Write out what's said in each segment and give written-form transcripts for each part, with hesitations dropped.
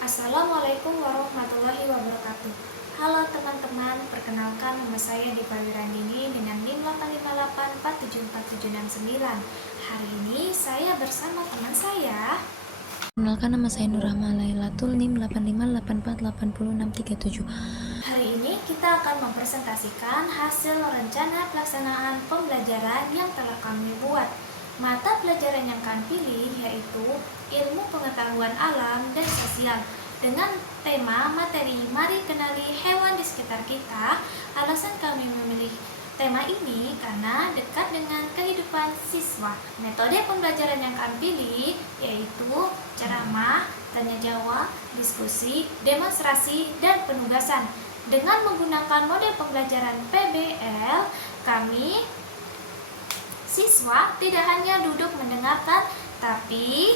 Assalamualaikum warahmatullahi wabarakatuh. Halo teman-teman, perkenalkan nama saya Diva Wirandini dengan NIM 858474769. Hari ini saya bersama teman saya. Perkenalkan, nama saya Nurrahma Lailatul, NIM 858808637. Hari ini kita akan mempresentasikan hasil rencana pelaksanaan pembelajaran yang telah kami buat. Mata pelajaran yang kami pilih yaitu Ilmu Pengetahuan Alam dan Sosial dengan tema materi Mari Kenali Hewan di Sekitar Kita. Alasan kami memilih tema ini karena dekat dengan kehidupan siswa. Metode pembelajaran yang kami pilih yaitu ceramah, tanya jawab, diskusi, demonstrasi, dan penugasan. Dengan menggunakan model pembelajaran PBL, kami siswa tidak hanya duduk mendengarkan, tapi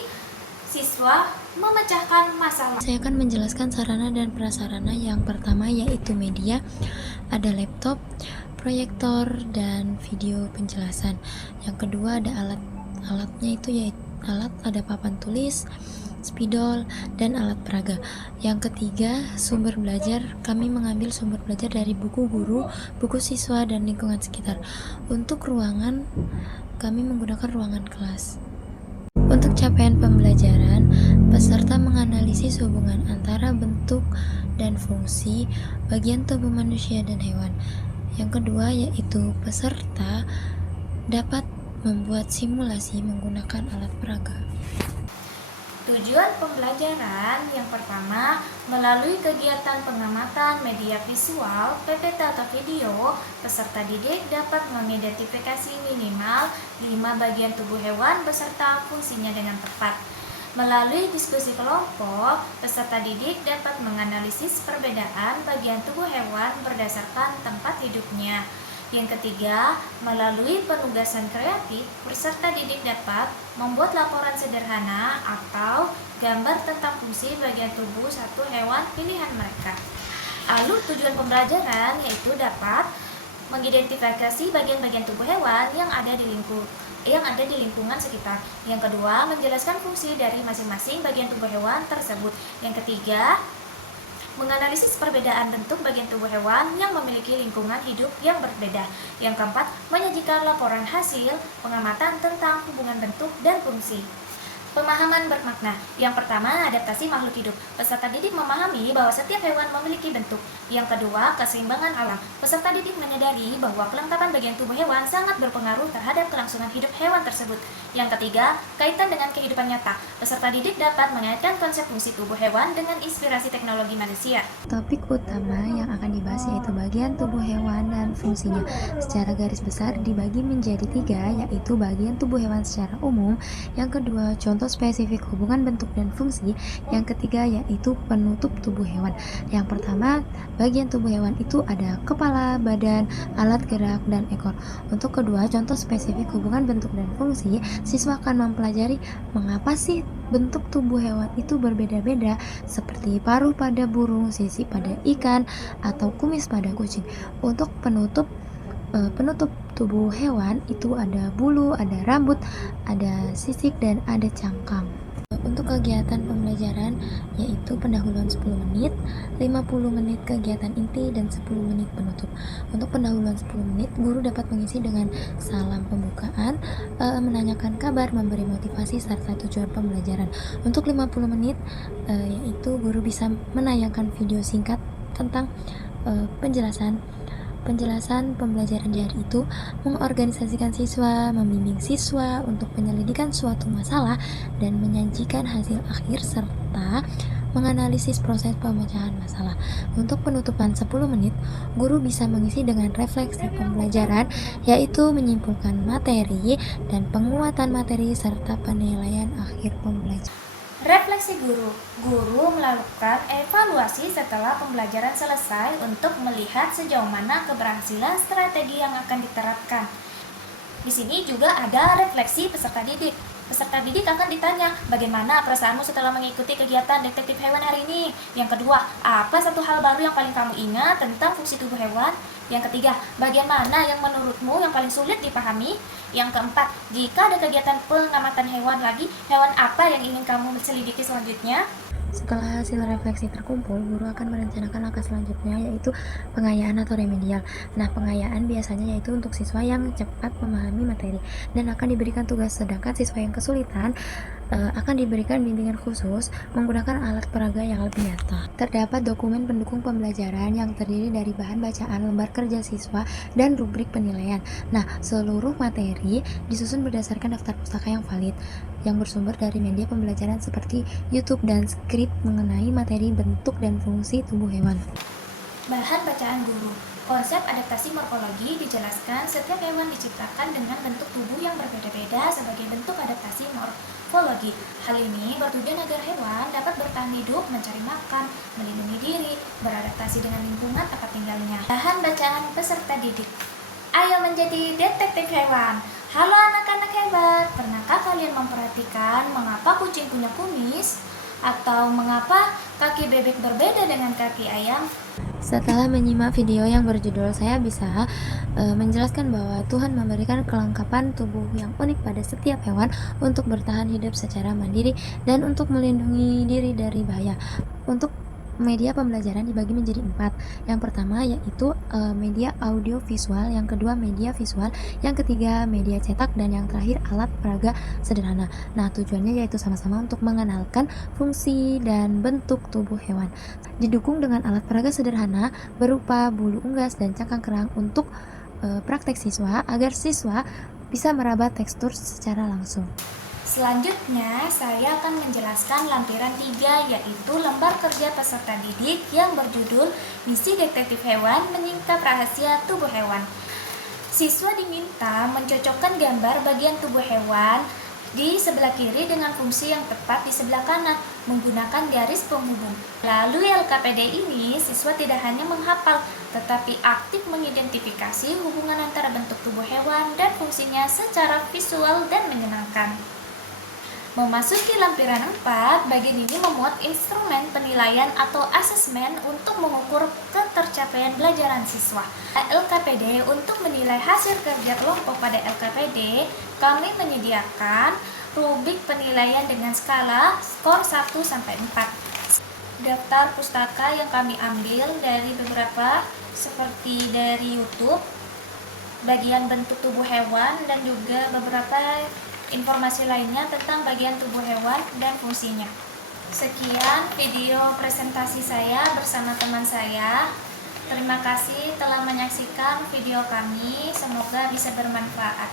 siswa memecahkan masalah. Saya akan menjelaskan sarana dan prasarana. Yang pertama yaitu media, ada laptop, proyektor, dan video penjelasan. Yang kedua ada alatnya itu yaitu ada papan tulis, spidol, dan alat peraga. Yang ketiga, sumber belajar. Kami mengambil sumber belajar dari buku guru, buku siswa, dan lingkungan sekitar. Untuk ruangan, kami menggunakan ruangan kelas. Untuk capaian pembelajaran, peserta menganalisis hubungan antara bentuk dan fungsi bagian tubuh manusia dan hewan. Yang kedua yaitu peserta dapat membuat simulasi menggunakan alat peraga. Tujuan pembelajaran yang pertama, melalui kegiatan pengamatan media visual, PPT atau video, peserta didik dapat mengidentifikasi minimal 5 bagian tubuh hewan beserta fungsinya dengan tepat. Melalui diskusi kelompok, peserta didik dapat menganalisis perbedaan bagian tubuh hewan berdasarkan tempat hidupnya. Yang ketiga, melalui penugasan kreatif, peserta didik dapat membuat laporan sederhana atau gambar tentang fungsi bagian tubuh satu hewan pilihan mereka. Lalu tujuan pembelajaran yaitu dapat mengidentifikasi bagian-bagian tubuh hewan yang ada di lingkungan sekitar. Yang kedua, menjelaskan fungsi dari masing-masing bagian tubuh hewan tersebut. Yang ketiga, menganalisis perbedaan bentuk bagian tubuh hewan yang memiliki lingkungan hidup yang berbeda. Yang keempat, menyajikan laporan hasil pengamatan tentang hubungan bentuk dan fungsi. Pemahaman bermakna. Yang pertama, adaptasi makhluk hidup. Peserta didik memahami bahwa setiap hewan memiliki bentuk. Yang kedua, keseimbangan alam. Peserta didik menyadari bahwa kelengkapan bagian tubuh hewan sangat berpengaruh terhadap kelangsungan hidup hewan tersebut. Yang ketiga, kaitan dengan kehidupan nyata. Peserta didik dapat mengaitkan konsep fungsi tubuh hewan dengan inspirasi teknologi manusia. Topik utama yang akan dibahas yaitu bagian tubuh hewan dan fungsinya. Secara garis besar dibagi menjadi 3, yaitu bagian tubuh hewan secara umum. Yang kedua, contoh spesifik hubungan bentuk dan fungsi. Yang ketiga yaitu penutup tubuh hewan. Yang pertama, bagian tubuh hewan itu ada kepala, badan, alat gerak, dan ekor. Untuk kedua, contoh spesifik hubungan bentuk dan fungsi, siswa akan mempelajari mengapa sih bentuk tubuh hewan itu berbeda-beda, seperti paruh pada burung, sisik pada ikan, atau kumis pada kucing. Untuk penutup tubuh hewan itu ada bulu, ada rambut, ada sisik, dan ada cangkang. Untuk kegiatan pembelajaran yaitu pendahuluan 10 menit, 50 menit kegiatan inti, dan 10 menit penutup. Untuk pendahuluan 10 menit, guru dapat mengisi dengan salam pembukaan, menanyakan kabar, memberi motivasi, serta tujuan pembelajaran. Untuk 50 menit yaitu guru bisa menayangkan video singkat tentang penjelasan pembelajaran di hari itu, mengorganisasikan siswa, membimbing siswa untuk penyelidikan suatu masalah, dan menyajikan hasil akhir serta menganalisis proses pemecahan masalah. Untuk penutupan 10 menit, guru bisa mengisi dengan refleksi pembelajaran, yaitu menyimpulkan materi dan penguatan materi serta penilaian akhir pembelajaran. Refleksi guru. Guru melakukan evaluasi setelah pembelajaran selesai untuk melihat sejauh mana keberhasilan strategi yang akan diterapkan. Di sini juga ada refleksi peserta didik. Peserta didik akan ditanya, bagaimana perasaanmu setelah mengikuti kegiatan detektif hewan hari ini? Yang kedua, apa satu hal baru yang paling kamu ingat tentang fungsi tubuh hewan? Yang ketiga, bagian mana yang menurutmu yang paling sulit dipahami? Yang keempat, jika ada kegiatan pengamatan hewan lagi, hewan apa yang ingin kamu selidiki selanjutnya? Setelah hasil refleksi terkumpul, guru akan merencanakan langkah selanjutnya, yaitu pengayaan atau remedial. Nah, pengayaan biasanya yaitu untuk siswa yang cepat memahami materi dan akan diberikan tugas, sedangkan siswa yang kesulitan akan diberikan bimbingan khusus menggunakan alat peraga yang lebih nyata. Terdapat dokumen pendukung pembelajaran yang terdiri dari bahan bacaan, lembar kerja siswa, dan rubrik penilaian. Nah, seluruh materi disusun berdasarkan daftar pustaka yang valid, yang bersumber dari media pembelajaran seperti YouTube dan skrip mengenai materi bentuk dan fungsi tubuh hewan. Bahan bacaan guru. Konsep adaptasi morfologi dijelaskan setiap hewan diciptakan dengan bentuk tubuh yang berbeda-beda sebagai bentuk adaptasi morfologi. Hal ini bertujuan agar hewan dapat bertahan hidup, mencari makan, melindungi diri, beradaptasi dengan lingkungan tempat tinggalnya. Bahan bacaan peserta didik. Ayo menjadi detektif hewan. Halo anak-anak hebat, pernahkah kalian memperhatikan mengapa kucing punya kumis? Atau mengapa kaki bebek berbeda dengan kaki ayam? Setelah menyimak video yang berjudul, saya bisa menjelaskan bahwa Tuhan memberikan kelengkapan tubuh yang unik pada setiap hewan untuk bertahan hidup secara mandiri dan untuk melindungi diri dari bahaya. Untuk media pembelajaran dibagi menjadi 4. Yang pertama yaitu media audio visual, yang kedua media visual, yang ketiga media cetak, dan yang terakhir alat peraga sederhana. Nah, tujuannya yaitu sama-sama untuk mengenalkan fungsi dan bentuk tubuh hewan. Didukung dengan alat peraga sederhana berupa bulu unggas dan cangkang kerang untuk praktek siswa agar siswa bisa meraba tekstur secara langsung. Selanjutnya, saya akan menjelaskan lampiran 3, yaitu lembar kerja peserta didik yang berjudul Misi Detektif Hewan Menyingkap Rahasia Tubuh Hewan. Siswa diminta mencocokkan gambar bagian tubuh hewan di sebelah kiri dengan fungsi yang tepat di sebelah kanan menggunakan garis penghubung. Lalu LKPD ini, siswa tidak hanya menghafal, tetapi aktif mengidentifikasi hubungan antara bentuk tubuh hewan dan fungsinya secara visual dan menyenangkan. Memasuki lampiran 4, bagian ini memuat instrumen penilaian atau asesmen untuk mengukur ketercapaian belajaran siswa. LKPD, untuk menilai hasil kerja kelompok pada LKPD, kami menyediakan rubrik penilaian dengan skala skor 1-4. Daftar pustaka yang kami ambil dari beberapa seperti dari YouTube, bagian bentuk tubuh hewan, dan juga beberapa informasi lainnya tentang bagian tubuh hewan dan fungsinya. Sekian video presentasi saya bersama teman saya. Terima kasih telah menyaksikan video kami, semoga bisa bermanfaat.